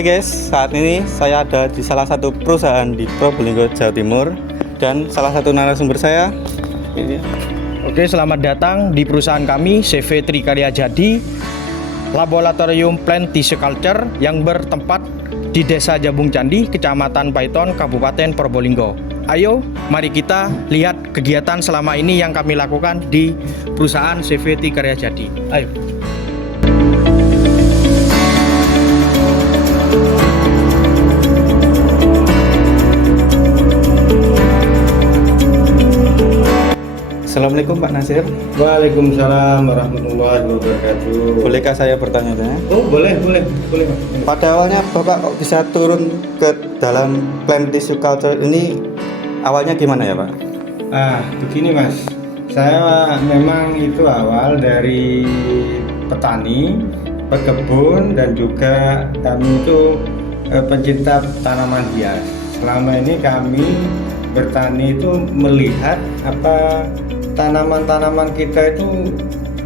Hai guys, saat ini saya ada di salah satu perusahaan di Probolinggo, Jawa Timur, dan salah satu narasumber saya ini. Oke, selamat datang di perusahaan kami, CV Trikarya Jadi, Laboratorium Plant Tissue Culture yang bertempat di Desa Jabung Candi, Kecamatan Paiton, Kabupaten Probolinggo. Ayo, mari kita lihat kegiatan selama ini yang kami lakukan di perusahaan CV Trikarya Jadi. Ayo. Assalamualaikum Pak Nasir. Waalaikumsalam warahmatullahi wabarakatuh. Bolehkah saya bertanya-tanya? Oh, boleh. Pada awalnya Bapak kok bisa turun ke dalam Plant Tissue Culture ini, awalnya gimana ya Pak? Begini Mas, saya memang itu awal dari petani, pekebun, dan juga kami itu pencinta tanaman hias. Selama ini kami bertani itu melihat tanaman-tanaman kita itu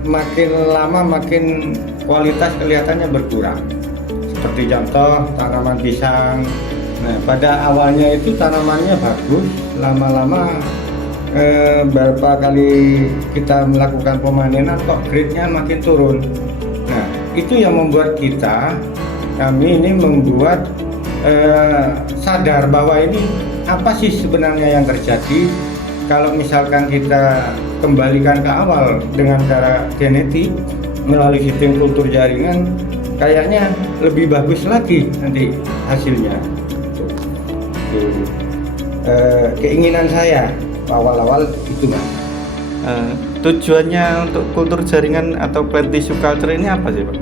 makin lama makin kualitas kelihatannya berkurang. Seperti contoh tanaman pisang. Nah, pada awalnya itu tanamannya bagus, lama-lama beberapa kali kita melakukan pemanenan kok grade-nya makin turun. Nah, itu yang membuat kami ini membuat sadar bahwa ini apa sih sebenarnya yang terjadi kalau misalkan kita kembalikan ke awal dengan cara genetik melalui sistem kultur jaringan, kayaknya lebih bagus lagi nanti hasilnya. Keinginan saya awal-awal itu Mas. Tujuannya untuk kultur jaringan atau Plant Tissue Culture ini apa sih Pak?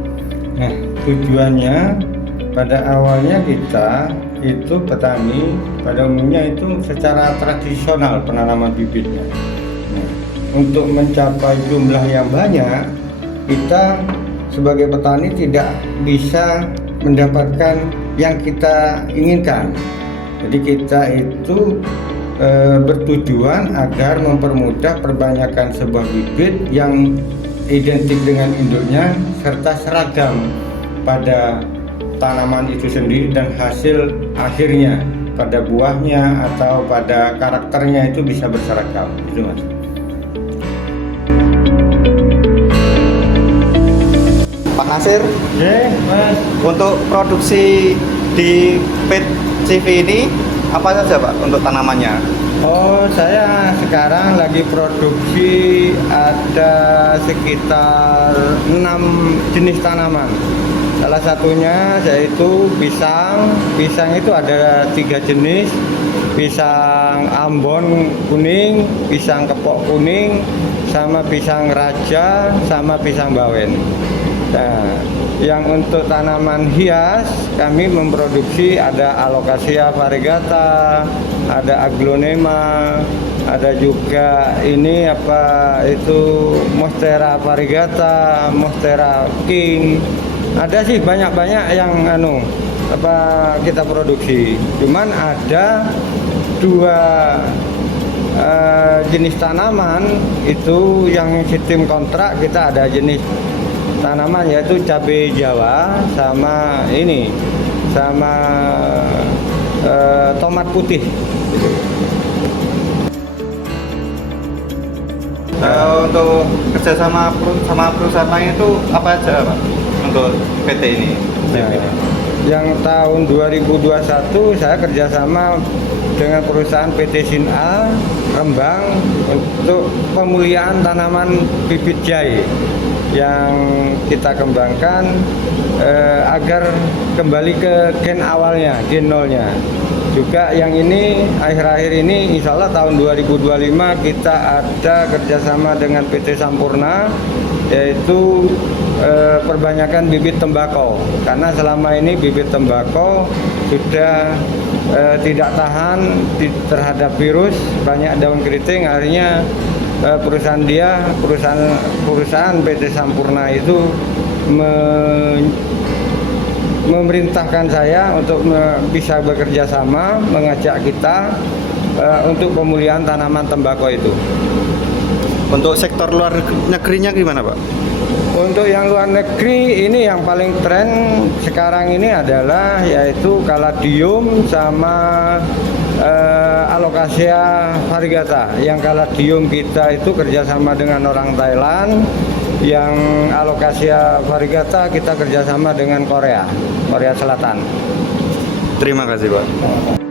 Nah, tujuannya pada awalnya kita itu petani pada umumnya itu secara tradisional penanaman bibitnya. Nah, untuk mencapai jumlah yang banyak, kita sebagai petani tidak bisa mendapatkan yang kita inginkan. Jadi kita itu bertujuan agar mempermudah perbanyakan sebuah bibit yang identik dengan induknya serta seragam pada tanaman itu sendiri dan hasil akhirnya pada buahnya atau pada karakternya itu bisa berseragam. Itu Mas. Pak Nasir, Mas. untuk produksi di PCV ini apa saja Pak untuk tanamannya? Oh, saya sekarang lagi produksi ada sekitar 6 jenis tanaman. Salah satunya yaitu pisang. Pisang itu ada 3 jenis, pisang Ambon kuning, pisang kepok kuning, sama pisang raja, sama pisang bawen. Nah, yang untuk tanaman hias kami memproduksi ada Alocasia variegata, ada Aglonema, ada juga ini Monstera variegata, Monstera king. Ada sih banyak yang kita produksi. Cuman ada 2 jenis tanaman itu yang sistem kontrak. Kita ada jenis tanaman yaitu cabai Jawa sama tomat putih. Untuk kerjasama sama perusahaan lain itu apa aja Pak untuk PT ini? Yang tahun 2021 saya kerjasama dengan perusahaan PT Sin-A Rembang untuk pemulihan tanaman bibit jahe yang kita kembangkan agar kembali ke gen awalnya, gen nolnya. Juga yang ini akhir-akhir ini insya Allah tahun 2025 kita ada kerjasama dengan PT Sampurna, yaitu perbanyakan bibit tembakau, karena selama ini bibit tembakau sudah tidak tahan terhadap virus, banyak daun keriting. Akhirnya perusahaan PT Sampurna itu memerintahkan saya untuk bisa bekerja sama, mengajak kita untuk pemulihan tanaman tembakau itu. Untuk sektor luar negerinya gimana Pak? Untuk yang luar negeri ini yang paling tren sekarang ini adalah yaitu kaladium sama alocasia variegata. Yang kaladium kita itu kerjasama dengan orang Thailand, yang alocasia variegata kita kerjasama dengan Korea Selatan. Terima kasih Pak.